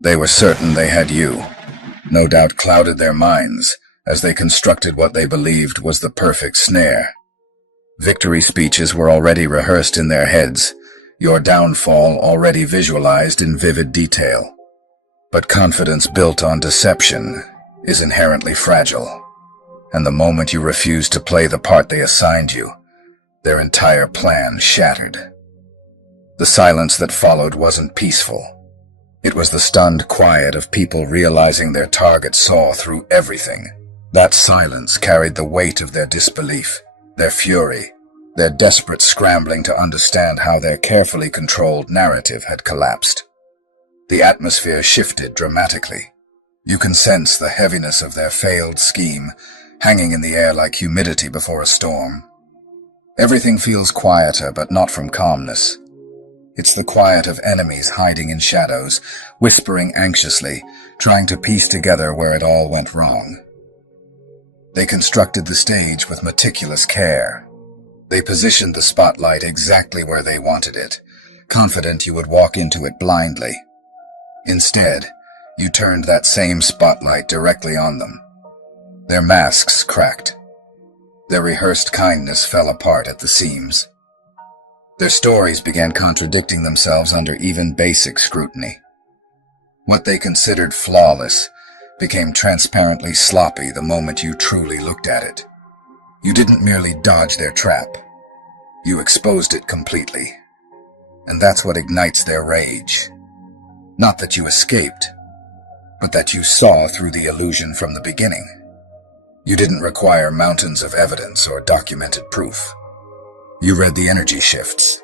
They were certain they had you. No doubt clouded their minds as they constructed what they believed was the perfect snare. Victory speeches were already rehearsed in their heads, your downfall already visualized in vivid detail. But confidence built on deception is inherently fragile, and the moment you refuse to play the part they assigned you, their entire plan shattered. The silence that followed wasn't peaceful. It was the stunned quiet of people realizing their target saw through everything. That silence carried the weight of their disbelief, their fury, their desperate scrambling to understand how their carefully controlled narrative had collapsed. The atmosphere shifted dramatically. You can sense the heaviness of their failed scheme, hanging in the air like humidity before a storm. Everything feels quieter, but not from calmness. It's the quiet of enemies hiding in shadows, whispering anxiously, trying to piece together where it all went wrong. They constructed the stage with meticulous care. They positioned the spotlight exactly where they wanted it, confident you would walk into it blindly. Instead, you turned that same spotlight directly on them. Their masks cracked. Their rehearsed kindness fell apart at the seams. Their stories began contradicting themselves under even basic scrutiny. What they considered flawless became transparently sloppy the moment you truly looked at it. You didn't merely dodge their trap. You exposed it completely. And that's what ignites their rage. Not that you escaped, but that you saw through the illusion from the beginning. You didn't require mountains of evidence or documented proof. You read the energy shifts.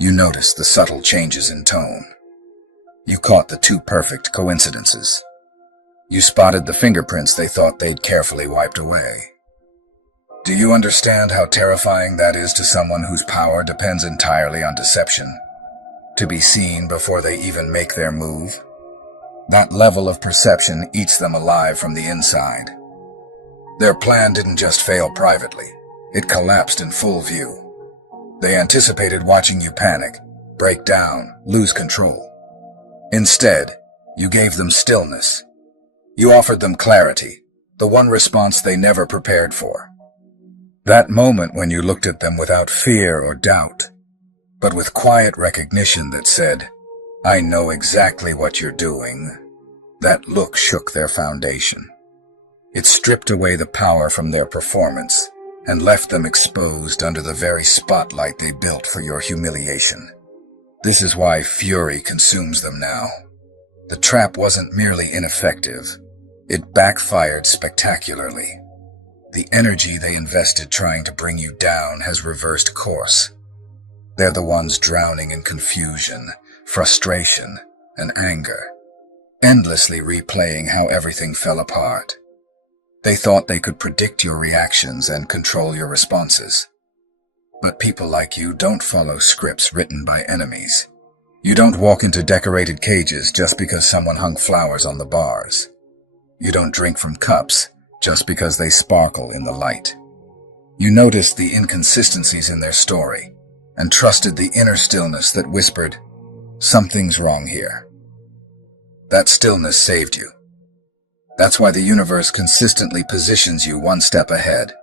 You noticed the subtle changes in tone. You caught the too perfect coincidences. You spotted the fingerprints they thought they'd carefully wiped away. Do you understand how terrifying that is to someone whose power depends entirely on deception? To be seen before they even make their move? That level of perception eats them alive from the inside. Their plan didn't just fail privately. It collapsed in full view. They anticipated watching you panic, break down, lose control. Instead, you gave them stillness. You offered them clarity, the one response they never prepared for. That moment when you looked at them without fear or doubt, but with quiet recognition that said, "I know exactly what you're doing," that look shook their foundation. It stripped away the power from their performance and left them exposed under the very spotlight they built for your humiliation. This is why fury consumes them now. The trap wasn't merely ineffective. It backfired spectacularly. The energy they invested trying to bring you down has reversed course. They're the ones drowning in confusion, frustration, and anger, endlessly replaying how everything fell apart. They thought they could predict your reactions and control your responses. But people like you don't follow scripts written by enemies. You don't walk into decorated cages just because someone hung flowers on the bars. You don't drink from cups just because they sparkle in the light. You noticed the inconsistencies in their story and trusted the inner stillness that whispered, "Something's wrong here." That stillness saved you. That's why the universe consistently positions you one step ahead.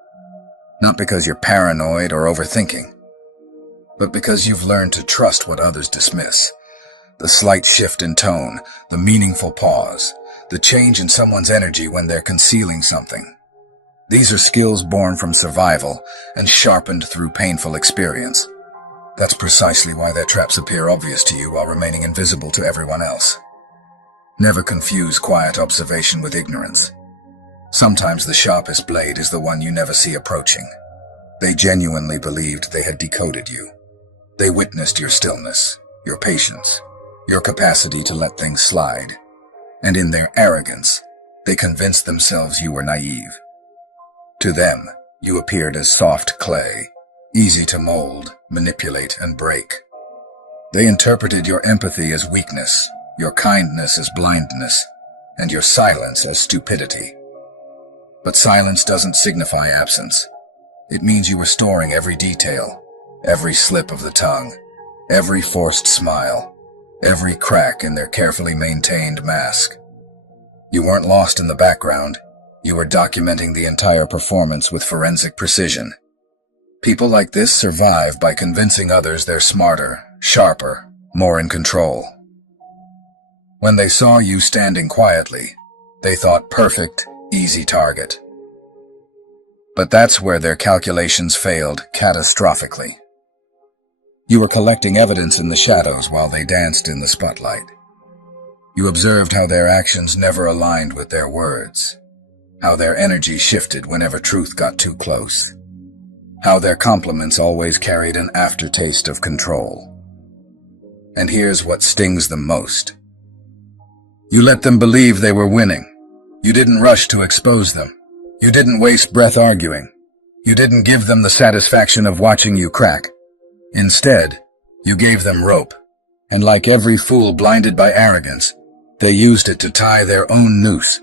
Not because you're paranoid or overthinking, but because you've learned to trust what others dismiss. The slight shift in tone, the meaningful pause, the change in someone's energy when they're concealing something. These are skills born from survival and sharpened through painful experience. That's precisely why their traps appear obvious to you while remaining invisible to everyone else. Never confuse quiet observation with ignorance. Sometimes the sharpest blade is the one you never see approaching. They genuinely believed they had decoded you. They witnessed your stillness, your patience, your capacity to let things slide. And in their arrogance, they convinced themselves you were naive. To them, you appeared as soft clay, easy to mold, manipulate, and break. They interpreted your empathy as weakness, your kindness as blindness, and your silence as stupidity. But silence doesn't signify absence. It means you were storing every detail, every slip of the tongue, every forced smile, every crack in their carefully maintained mask. You weren't lost in the background. You were documenting the entire performance with forensic precision. People like this survive by convincing others they're smarter, sharper, more in control. When they saw you standing quietly, they thought perfect, easy target. But that's where their calculations failed catastrophically. You were collecting evidence in the shadows while they danced in the spotlight. You observed how their actions never aligned with their words, how their energy shifted whenever truth got too close, how their compliments always carried an aftertaste of control. And here's what stings them most. You let them believe they were winning. You didn't rush to expose them. You didn't waste breath arguing. You didn't give them the satisfaction of watching you crack. Instead, you gave them rope, and like every fool blinded by arrogance, they used it to tie their own noose.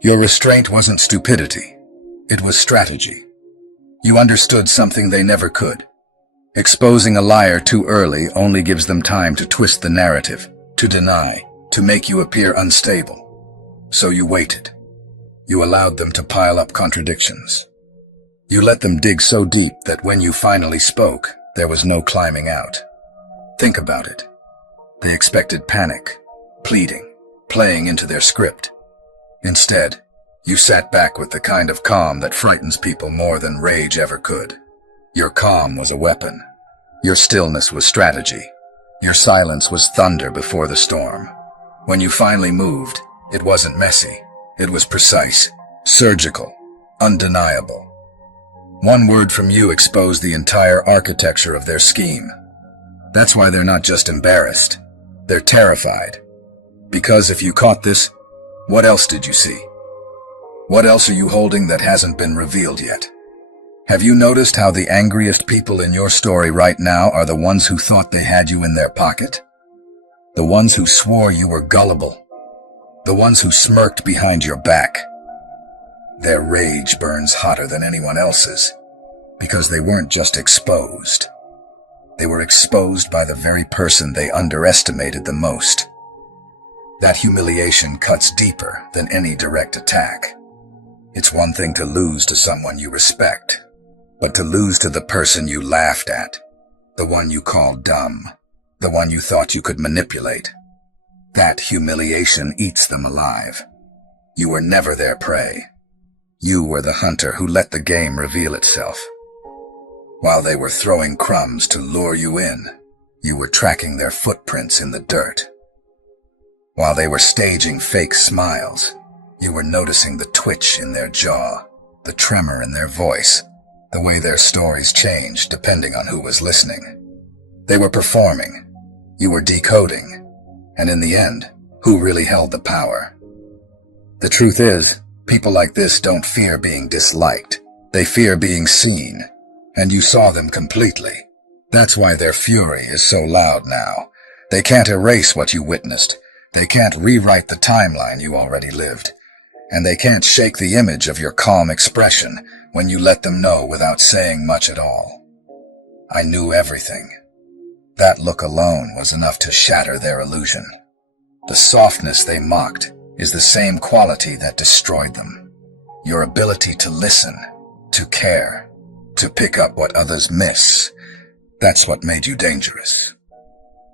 Your restraint wasn't stupidity. It was strategy. You understood something they never could. Exposing a liar too early only gives them time to twist the narrative, to deny, to make you appear unstable. So you waited. You allowed them to pile up contradictions. You let them dig so deep that when you finally spoke, there was no climbing out. Think about it. They expected panic, pleading, playing into their script. Instead, you sat back with the kind of calm that frightens people more than rage ever could. Your calm was a weapon. Your stillness was strategy. Your silence was thunder before the storm. When you finally moved, it wasn't messy. It was precise, surgical, undeniable. One word from you exposed the entire architecture of their scheme. That's why they're not just embarrassed. They're terrified. Because if you caught this, what else did you see? What else are you holding that hasn't been revealed yet? Have you noticed how the angriest people in your story right now are the ones who thought they had you in their pocket? The ones who swore you were gullible. The ones who smirked behind your back. Their rage burns hotter than anyone else's, because they weren't just exposed. They were exposed by the very person they underestimated the most. That humiliation cuts deeper than any direct attack. It's one thing to lose to someone you respect, but to lose to the person you laughed at, the one you called dumb, the one you thought you could manipulate. That humiliation eats them alive. You were never their prey. You were the hunter who let the game reveal itself. While they were throwing crumbs to lure you in, you were tracking their footprints in the dirt. While they were staging fake smiles, you were noticing the twitch in their jaw, the tremor in their voice, the way their stories changed depending on who was listening. They were performing. You were decoding. And in the end, who really held the power? The truth is, people like this don't fear being disliked. They fear being seen. And you saw them completely. That's why their fury is so loud now. They can't erase what you witnessed. They can't rewrite the timeline you already lived. And they can't shake the image of your calm expression when you let them know without saying much at all. I knew everything. That look alone was enough to shatter their illusion. The softness they mocked is the same quality that destroyed them. Your ability to listen, to care, to pick up what others miss. That's what made you dangerous.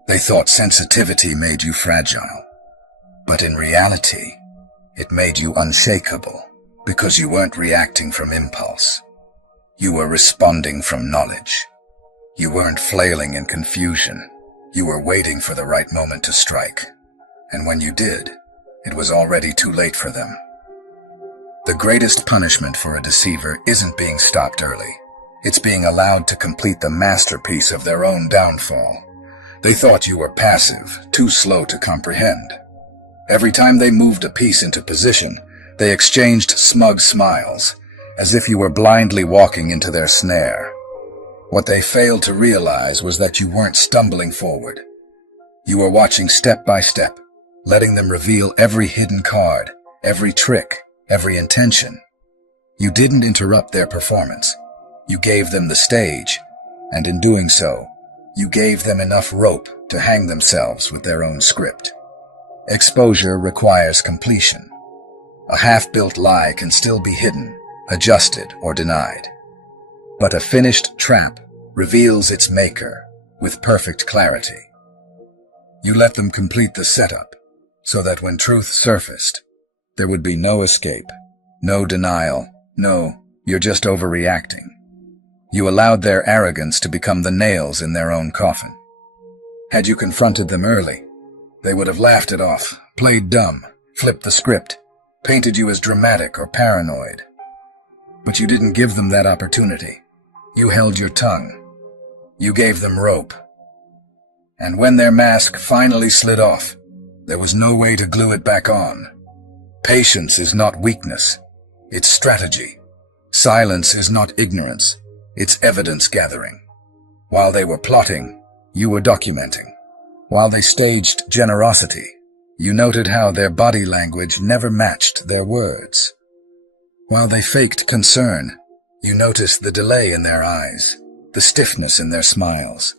They thought sensitivity made you fragile. But in reality, it made you unshakable because you weren't reacting from impulse. You were responding from knowledge. You weren't flailing in confusion. You were waiting for the right moment to strike. And when you did, it was already too late for them. The greatest punishment for a deceiver isn't being stopped early. It's being allowed to complete the masterpiece of their own downfall. They thought you were passive, too slow to comprehend. Every time they moved a piece into position, they exchanged smug smiles, as if you were blindly walking into their snare. What they failed to realize was that you weren't stumbling forward. You were watching step by step, letting them reveal every hidden card, every trick, every intention. You didn't interrupt their performance. You gave them the stage, and in doing so, You gave them enough rope to hang themselves with their own script. Exposure requires completion. A half-built lie can still be hidden, adjusted, or denied. But a finished trap reveals its maker with perfect clarity. You let them complete the setup so that when truth surfaced, there would be no escape, no denial, no, you're just overreacting. You allowed their arrogance to become the nails in their own coffin. Had you confronted them early, they would have laughed it off, played dumb, flipped the script, painted you as dramatic or paranoid. But you didn't give them that opportunity. You held your tongue. You gave them rope. And when their mask finally slid off, there was no way to glue it back on. Patience is not weakness. It's strategy. Silence is not ignorance. It's evidence gathering. While they were plotting, you were documenting. While they staged generosity, you noted how their body language never matched their words. While they faked concern, you noticed the delay in their eyes, the stiffness in their smiles,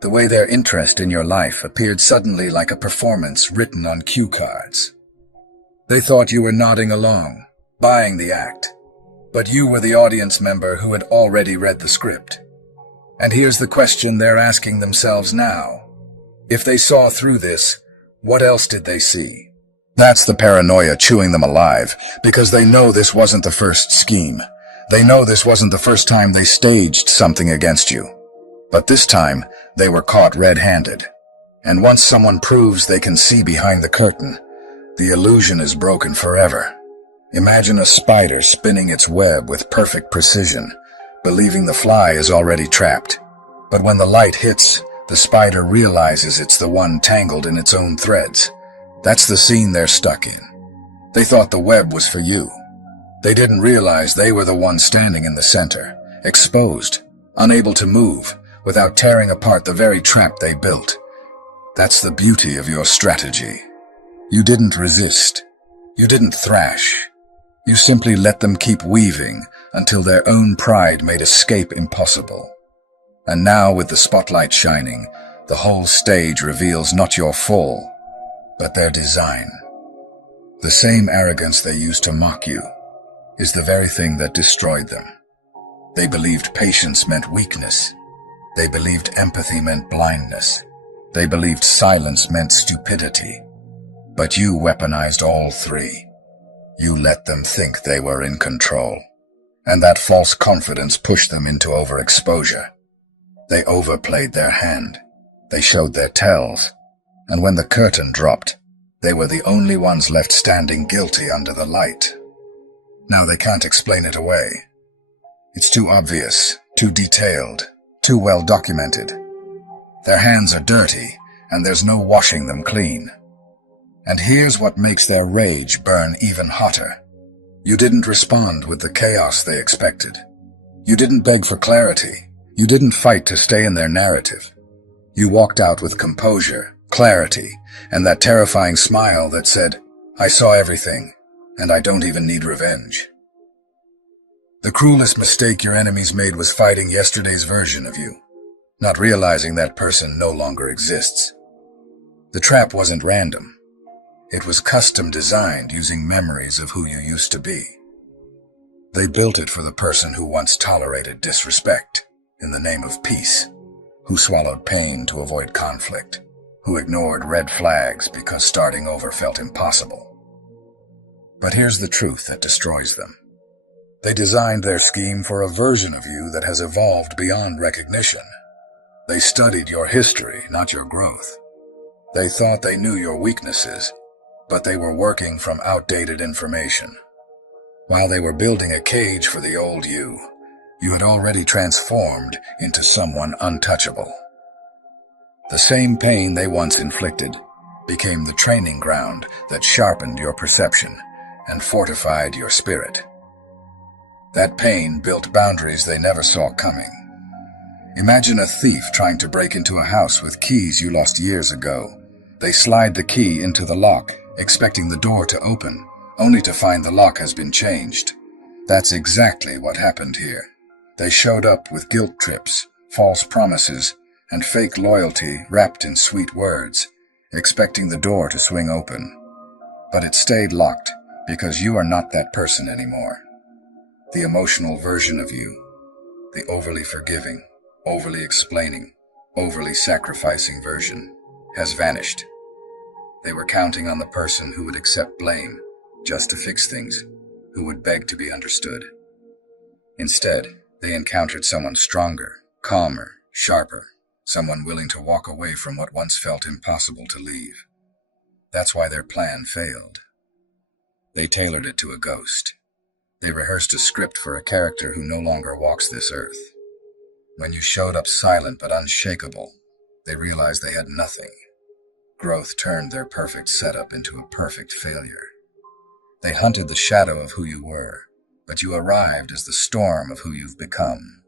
the way their interest in your life appeared suddenly like a performance written on cue cards. They thought you were nodding along, buying the act, but you were the audience member who had already read the script. And here's the question they're asking themselves now. If they saw through this, what else did they see? That's the paranoia chewing them alive, because they know this wasn't the first scheme. They know this wasn't the first time they staged something against you. But this time, they were caught red-handed. And once someone proves they can see behind the curtain, the illusion is broken forever. Imagine a spider spinning its web with perfect precision, believing the fly is already trapped. But when the light hits, the spider realizes it's the one tangled in its own threads. That's the scene they're stuck in. They thought the web was for you. They didn't realize they were the one standing in the center, exposed, unable to move, without tearing apart the very trap they built. That's the beauty of your strategy. You didn't resist. You didn't thrash. You simply let them keep weaving until their own pride made escape impossible. And now, with the spotlight shining, the whole stage reveals not your fall, but their design. The same arrogance they used to mock you is the very thing that destroyed them. They believed patience meant weakness. They believed empathy meant blindness. They believed silence meant stupidity. But you weaponized all three. You let them think they were in control. And that false confidence pushed them into overexposure. They overplayed their hand. They showed their tells. And when the curtain dropped, they were the only ones left standing guilty under the light. Now they can't explain it away. It's too obvious, too detailed, too well documented. Their hands are dirty, and there's no washing them clean. And here's what makes their rage burn even hotter. You didn't respond with the chaos they expected. You didn't beg for clarity. You didn't fight to stay in their narrative. You walked out with composure, clarity, and that terrifying smile that said, "I saw everything, and I don't even need revenge." The cruelest mistake your enemies made was fighting yesterday's version of you, not realizing that person no longer exists. The trap wasn't random. It was custom designed using memories of who you used to be. They built it for the person who once tolerated disrespect in the name of peace, who swallowed pain to avoid conflict, who ignored red flags because starting over felt impossible. But here's the truth that destroys them. They designed their scheme for a version of you that has evolved beyond recognition. They studied your history, not your growth. They thought they knew your weaknesses, but they were working from outdated information. While they were building a cage for the old you had already transformed into someone untouchable. The same pain they once inflicted became the training ground that sharpened your perception and fortified your spirit. That pain built boundaries they never saw coming. Imagine a thief trying to break into a house with keys you lost years ago. They slide the key into the lock, expecting the door to open, only to find the lock has been changed. That's exactly what happened here. They showed up with guilt trips, false promises, and fake loyalty wrapped in sweet words, expecting the door to swing open. But it stayed locked because you are not that person anymore. The emotional version of you, the overly forgiving, overly explaining, overly sacrificing version, has vanished. They were counting on the person who would accept blame just to fix things, who would beg to be understood. Instead, they encountered someone stronger, calmer, sharper, someone willing to walk away from what once felt impossible to leave. That's why their plan failed. They tailored it to a ghost. They rehearsed a script for a character who no longer walks this earth. When you showed up silent but unshakable, they realized they had nothing. Growth turned their perfect setup into a perfect failure. They hunted the shadow of who you were, but you arrived as the storm of who you've become.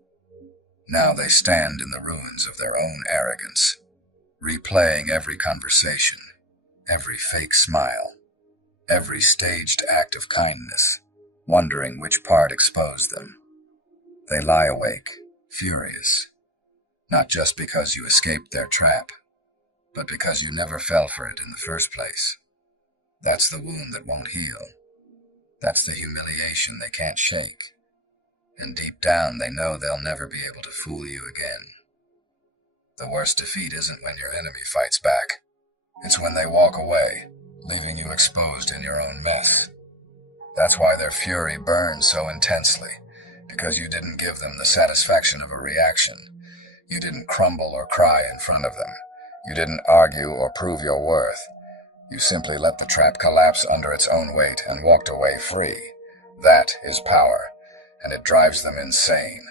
Now they stand in the ruins of their own arrogance, replaying every conversation, every fake smile, every staged act of kindness, wondering which part exposed them. They lie awake, furious, not just because you escaped their trap, but because you never fell for it in the first place. That's the wound that won't heal. That's the humiliation they can't shake. And deep down, they know they'll never be able to fool you again. The worst defeat isn't when your enemy fights back. It's when they walk away, leaving you exposed in your own mess. That's why their fury burns so intensely, because you didn't give them the satisfaction of a reaction. You didn't crumble or cry in front of them. You didn't argue or prove your worth. You simply let the trap collapse under its own weight and walked away free. That is power, and it drives them insane.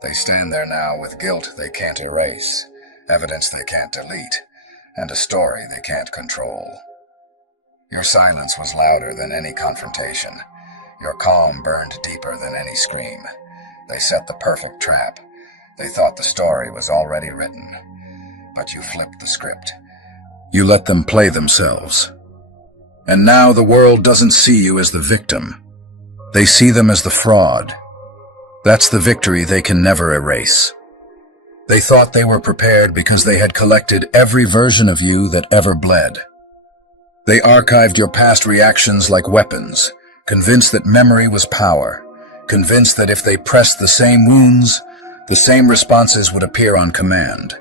They stand there now with guilt they can't erase, evidence they can't delete, and a story they can't control. Your silence was louder than any confrontation. Your calm burned deeper than any scream. They set the perfect trap. They thought the story was already written. But you flipped the script. You let them play themselves. And now the world doesn't see you as the victim. They see them as the fraud. That's the victory they can never erase. They thought they were prepared because they had collected every version of you that ever bled. They archived your past reactions like weapons, convinced that memory was power, convinced that if they pressed the same wounds, the same responses would appear on command.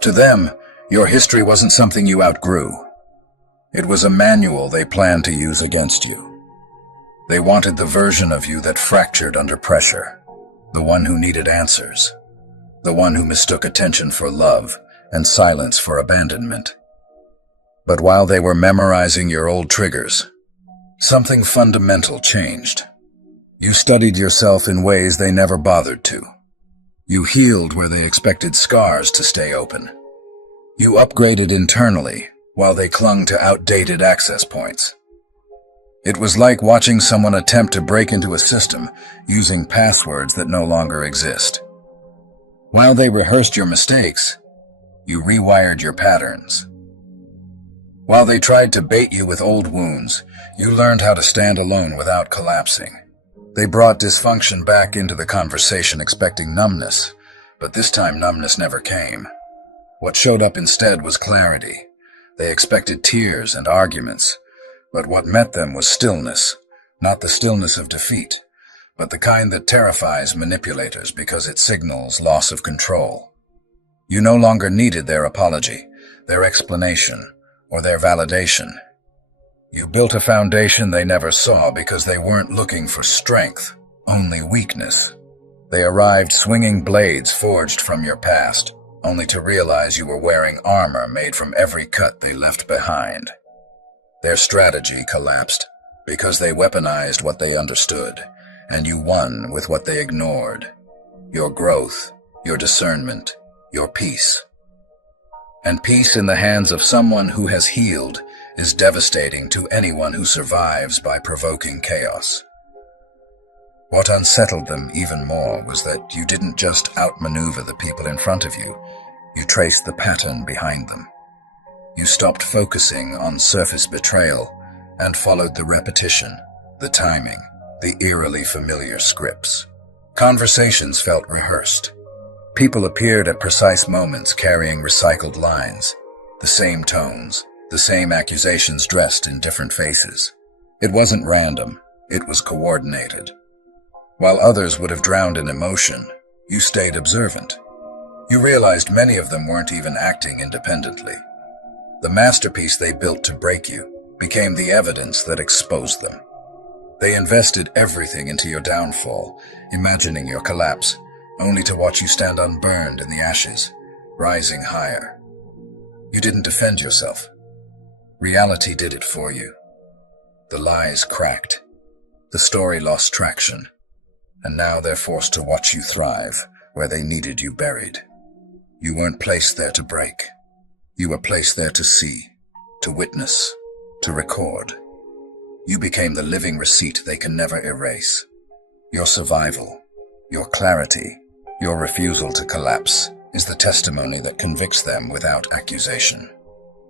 To them, your history wasn't something you outgrew. It was a manual they planned to use against you. They wanted the version of you that fractured under pressure, the one who needed answers, the one who mistook attention for love and silence for abandonment. But while they were memorizing your old triggers, something fundamental changed. You studied yourself in ways they never bothered to. You healed where they expected scars to stay open. You upgraded internally while they clung to outdated access points. It was like watching someone attempt to break into a system using passwords that no longer exist. While they rehearsed your mistakes, you rewired your patterns. While they tried to bait you with old wounds, you learned how to stand alone without collapsing. They brought dysfunction back into the conversation expecting numbness, but this time numbness never came. What showed up instead was clarity. They expected tears and arguments, but what met them was stillness, not the stillness of defeat, but the kind that terrifies manipulators because it signals loss of control. You no longer needed their apology, their explanation, or their validation. You built a foundation they never saw because they weren't looking for strength, only weakness. They arrived swinging blades forged from your past, only to realize you were wearing armor made from every cut they left behind. Their strategy collapsed because they weaponized what they understood, and you won with what they ignored. Your growth, your discernment, your peace. And peace in the hands of someone who has healed is devastating to anyone who survives by provoking chaos. What unsettled them even more was that you didn't just outmaneuver the people in front of you, you traced the pattern behind them. You stopped focusing on surface betrayal and followed the repetition, the timing, the eerily familiar scripts. Conversations felt rehearsed. People appeared at precise moments carrying recycled lines, the same tones, the same accusations dressed in different faces. It wasn't random, it was coordinated. While others would have drowned in emotion, you stayed observant. You realized many of them weren't even acting independently. The masterpiece they built to break you became the evidence that exposed them. They invested everything into your downfall, imagining your collapse, only to watch you stand unburned in the ashes, rising higher. You didn't defend yourself. Reality did it for you. The lies cracked. The story lost traction. And now they're forced to watch you thrive where they needed you buried. You weren't placed there to break. You were placed there to see, to witness, to record. You became the living receipt they can never erase. Your survival, your clarity, your refusal to collapse is the testimony that convicts them without accusation.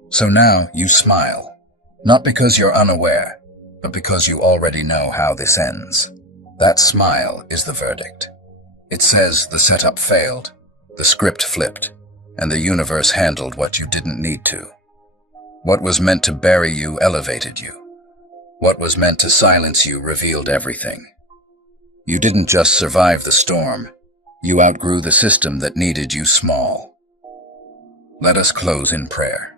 So now you smile, not because you're unaware, but because you already know how this ends. That smile is the verdict. It says the setup failed, the script flipped, and the universe handled what you didn't need to. What was meant to bury you elevated you. What was meant to silence you revealed everything. You didn't just survive the storm, you outgrew the system that needed you small. Let us close in prayer.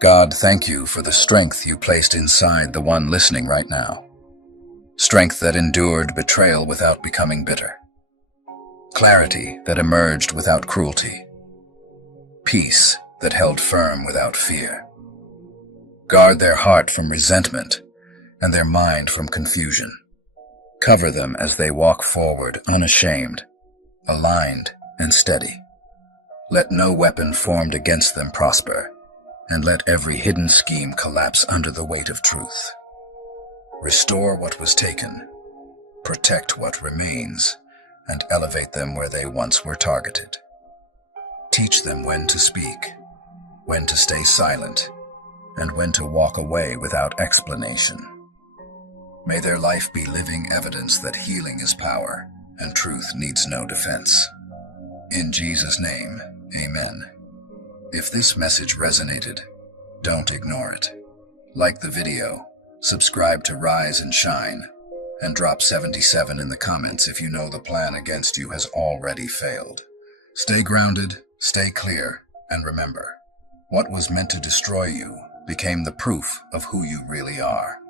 God, thank you for the strength you placed inside the one listening right now. Strength that endured betrayal without becoming bitter. Clarity that emerged without cruelty. Peace that held firm without fear. Guard their heart from resentment and their mind from confusion. Cover them as they walk forward unashamed, aligned and steady. Let no weapon formed against them prosper, and let every hidden scheme collapse under the weight of truth. Restore what was taken, protect what remains, and elevate them where they once were targeted. Teach them when to speak, when to stay silent, and when to walk away without explanation. May their life be living evidence that healing is power and truth needs no defense. In Jesus' name, amen. If this message resonated, don't ignore it. Like the video, subscribe to Rise and Shine, and drop 77 in the comments if you know the plan against you has already failed. Stay grounded, stay clear, and remember, what was meant to destroy you became the proof of who you really are.